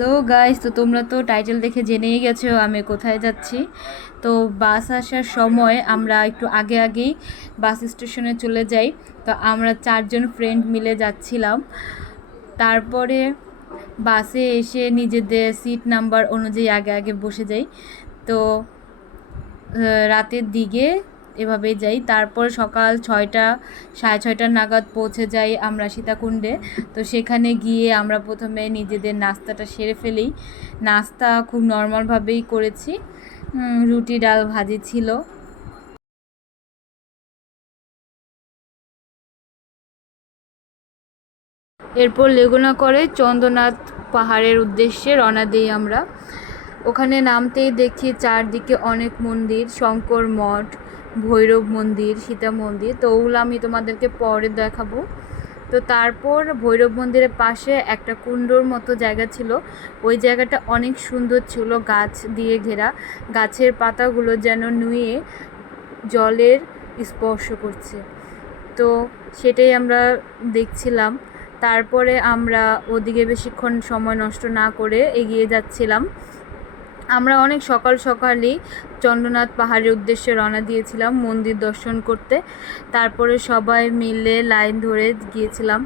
Hello guys তো তোমরা তো টাইটেল দেখে জেনেই গেছো আমি কোথায় যাচ্ছি। তো বাস আসার সময় আমরা একটু আগে আগেই বাস স্টেশনে চলে যাই। তো আমরা চারজন ফ্রেন্ড মিলে যাচ্ছিলাম। তারপরে বাসে এসে নিজেদের সিট নাম্বার অনুযায়ী আগে আগে বসে যাই। তো রাতের দিকে এভাবেই যাই। তারপর সকাল ছয়টা, সাড়ে ছয়টা নাগাদ পৌঁছে যাই আমরা সীতাকুণ্ডে। তো সেখানে গিয়ে আমরা প্রথমে নিজেদের নাস্তাটা সেরে ফেলি। নাস্তা খুব নর্মালভাবেই করেছি। রুটি, ডাল, ভাজি ছিল। এরপর লেগুনা করে চন্দ্রনাথ পাহাড়ের উদ্দেশ্যে রওনা দিই আমরা। ওখানে নামতেই দেখি চারদিকে অনেক মন্দির, শঙ্কর মঠ ভৈরব মন্দির, সীতা মন্দির, তো ওগুলো আমি তোমাদেরকে পরে দেখাবো। তো তারপর ভৈরব মন্দিরের পাশে একটা কুণ্ডর মতো জায়গা ছিল। ওই জায়গাটা অনেক সুন্দর ছিল গাছ দিয়ে ঘেরা। গাছের পাতাগুলো যেন নুয়ে জলের স্পর্শ করছে। তো সেটাই আমরা দেখছিলাম। তারপরে আমরা ওদিকে বেশিক্ষণ সময় নষ্ট না করে এগিয়ে যাচ্ছিলাম। আমরা অনেক সকাল সকালই চন্দ্রনাথ পাহাড়ের উদ্দেশ্যে রওনা দিয়েছিলাম মন্দির দর্শন করতে। তারপরে সবাই মিলে লাইন ধরে গিয়েছিলাম।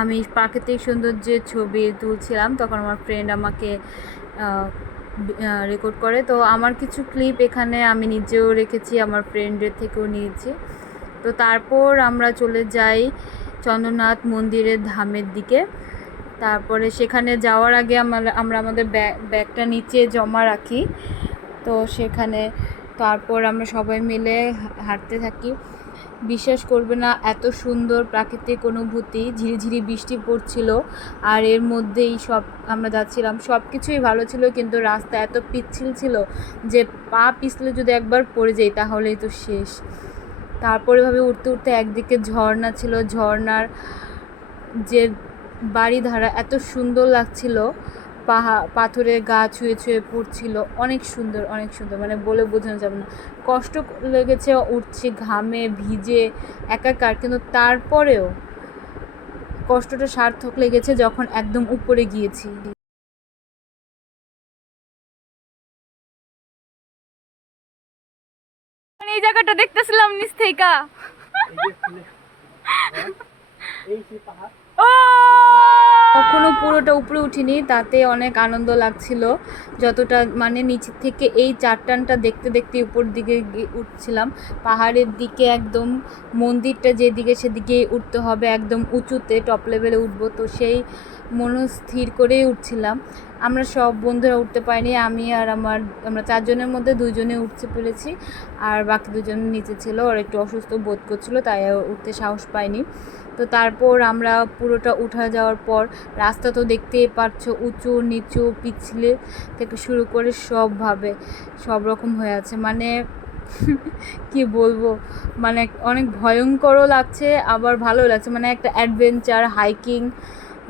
আমি প্রাকৃতিক সৌন্দর্যের ছবি তুলছিলাম, তখন আমার ফ্রেন্ড আমাকে রেকর্ড করে। তো আমার কিছু ক্লিপ এখানে আমি নিজেও রেখেছি, আমার ফ্রেন্ডের থেকেও নিয়েছি। তো তারপর আমরা চলে যাই চন্দ্রনাথ মন্দিরের ধামের দিকে। তারপরে সেখানে যাওয়ার আগে আমরা আমরা আমাদের ব্যাগ ব্যাগটা নিচে জমা রাখি। তো সেখানে তারপর আমরা সবাই মিলে হাঁটতে থাকি। বিশ্বাস করবে না, এত সুন্দর প্রাকৃতিক অনুভূতি, ঝিরিঝিরি বৃষ্টি পড়ছিল আর এর মধ্যেই সব আমরা যাচ্ছিলাম। সব কিছুই ভালো ছিল কিন্তু রাস্তা এত পিচ্ছিল ছিল যে পা পিছলে যদি একবার পড়ে যাই তাহলেই তো শেষ। তারপরে ভাবে উঠতে উঠতে একদিকে ঝর্ণা ছিল, ঝর্ণার যে বাড়ি ধারা এত সুন্দর লাগছিল। পাহা পাথরের গা ছুঁয়ে ছুঁয়ে পড়ছিল। অনেক সুন্দর অনেক সুন্দর। মানে বলে বোঝানো যাবে না। কষ্ট লেগেছে উঠছি ঘামে ভিজে একাকার। কিন্তু তারপরেও কষ্টটা সার্থক লেগেছে যখন একদম উপরে গিয়েছি। মানে এই জায়গাটা দেখতেছিলাম নিচ থেকে কখনো পুরোটা উপরে উঠিনি, তাতে অনেক আনন্দ লাগছিল। যতটা মানে নিচের থেকে এই চারটানটা দেখতে দেখতে উপর দিকে উঠছিলাম। পাহাড়ের দিকে একদম, মন্দিরটা যেদিকে সেদিকে উঠতে হবে, একদম উঁচুতে টপ লেভেলে উঠবো, তো সেই মনস্থির করেই উঠছিলাম। আমরা সব বন্ধুরা উঠতে পারিনি, আমি আর আমার, আমরা চারজনের মধ্যে দুজনে উঠতে পেরেছি, আর বাকি দুজন নিচে ছিল, ওর একটু অসুস্থ বোধ করছিল, তাই উঠতে সাহস পায়নি তো তারপর আমরা পুরোটা উঠা যাওয়ার পর, রাস্তা তো দেখতেই পাচ্ছ, উঁচু, নিচু, পিছলে থেকে শুরু করে সবভাবে, সব রকম হয়ে আছে। মানে কি বলব মানে অনেক ভয়ঙ্করও লাগছে, আবার ভালো লাগছে। মানে একটা অ্যাডভেঞ্চার হাইকিং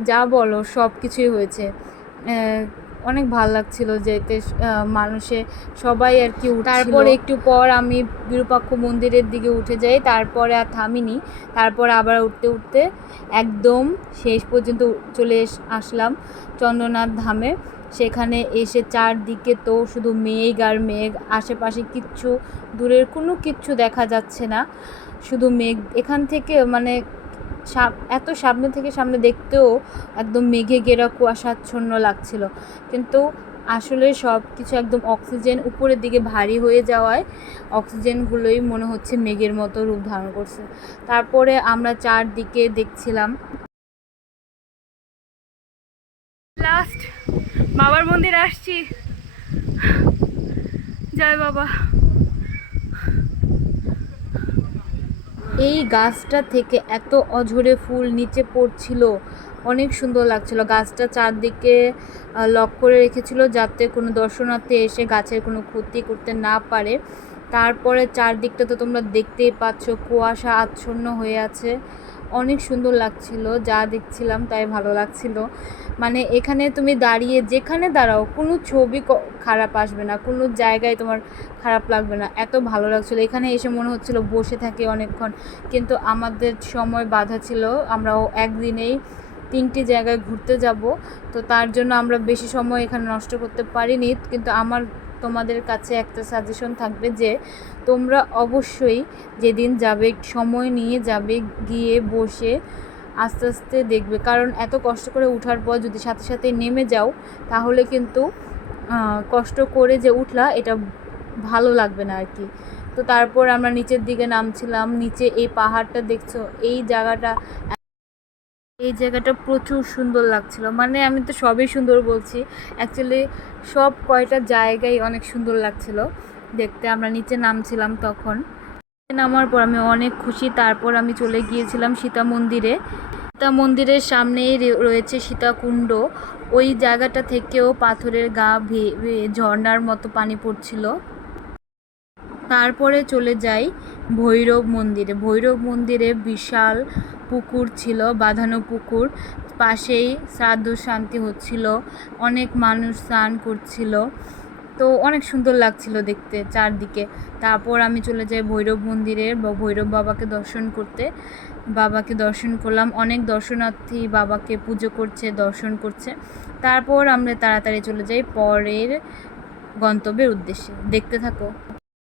যা বলো সব কিছুই হয়েছে। অনেক ভালো লাগছিল যেতে মানুষে সবাই আর কি তারপর একটু পর আমি বিরূপাক্ষ মন্দিরের দিকে উঠে যাই, তারপরে আর থামিনি। তারপর আবার উঠতে উঠতে একদম শেষ পর্যন্ত চলে আসলাম চন্দ্রনাথ ধামে। সেখানে এসে চারদিকে তো শুধু মেঘ আর মেঘ, আশেপাশে কিচ্ছু, দূরের কোনো কিচ্ছু দেখা যাচ্ছে না। শুধু মেঘ, এখান থেকে মানে এত সামনে থেকে সামনে দেখতেও একদম মেঘে ঘেরা কুয়াশাচ্ছন্ন লাগছিল। কিন্তু আসলে সব কিছু একদম অক্সিজেন উপরের দিকে ভারী হয়ে যাওয়ায় অক্সিজেনগুলোই মনে হচ্ছে মেঘের মতো রূপ ধারণ করছে। তারপরে আমরা চারদিকে দেখছিলাম। লাস্ট বাবার মন্দির আসছি। জয় বাবা। এই গাছটা থেকে এত অঝরে ফুল নিচে পড়ছিল। অনেক সুন্দর লাগছিল। গাছটা চারদিকে লক করে রেখেছিল যাতে কোনো দর্শনার্থী এসে গাছের কোনো ক্ষতি করতে না পারে। তারপরে চারদিকটা তো তোমরা দেখতেই পাচ্ছ, কুয়াশা আচ্ছন্ন হয়ে আছে। অনেক সুন্দর লাগছিল, যা দেখছিলাম তাই ভালো লাগছিল। মানে এখানে তুমি দাঁড়িয়ে যেখানে দাঁড়াও, কোনো ছবি খারাপ আসবে না, কোনো জায়গায় তোমার খারাপ লাগবে না। এত ভালো লাগছিল। এখানে এসে মনে হচ্ছিল বসে থাকি অনেকক্ষণ, কিন্তু আমাদের সময় বাধা ছিল। আমরাও একদিনেই তিনটি জায়গায় ঘুরতে যাব, তো তার জন্য আমরা বেশি সময় এখানে নষ্ট করতে পারিনি। কিন্তু আমার তোমাদের কাছে একটা সাজেশন থাকবে যে, তোমরা অবশ্যই যেদিন যাবে, সময় নিয়ে যাবে, গিয়ে বসে আস্তে আস্তে দেখবে। কারণ এত কষ্ট করে ওঠার পর যদি সাথে সাথে নেমে যাও, তাহলে কিন্তু কষ্ট করে যে উঠলা, এটা ভালো লাগবে না আর কি তো তারপর আমরা নিচের দিকে নামছিলাম, নিচে এই পাহাড়টা দেখছ, এই জায়গাটা এই জায়গাটা প্রচুর সুন্দর লাগছিল। মানে আমি তো সবই সুন্দর বলছি। অ্যাকচুয়ালি সব কয়টা জায়গায় অনেক সুন্দর লাগছিল। দেখতে আমরা নিচে নামছিলাম তখন। নামার পর আমি অনেক খুশি। তারপর আমি চলে গিয়েছিলাম সীতা মন্দিরে। সীতা মন্দিরের সামনেই রয়েছে সীতাকুণ্ড। ওই জায়গাটা থেকেও পাথরের গা ঝর্ণার মতো পানি পড়ছিল। তারপরে চলে যাই ভৈরব মন্দিরে। ভৈরব মন্দিরে বিশাল পুকুর ছিল, বাঁধানো পুকুর। পাশেই শ্রাদ্ধ শান্তি হচ্ছিল, অনেক মানুষ স্নান করছিল। তো অনেক সুন্দর লাগছিল দেখতে চারদিকে। তারপর আমি চলে যাই ভৈরব মন্দিরে, বা ভৈরব বাবাকে দর্শন করতে। বাবাকে দর্শন করলাম, অনেক দর্শনার্থী বাবাকে পুজো করছে, দর্শন করছে। তারপর আমরা তাড়াতাড়ি চলে যাই পরের গন্তব্যের উদ্দেশ্যে। দেখতে থাকো।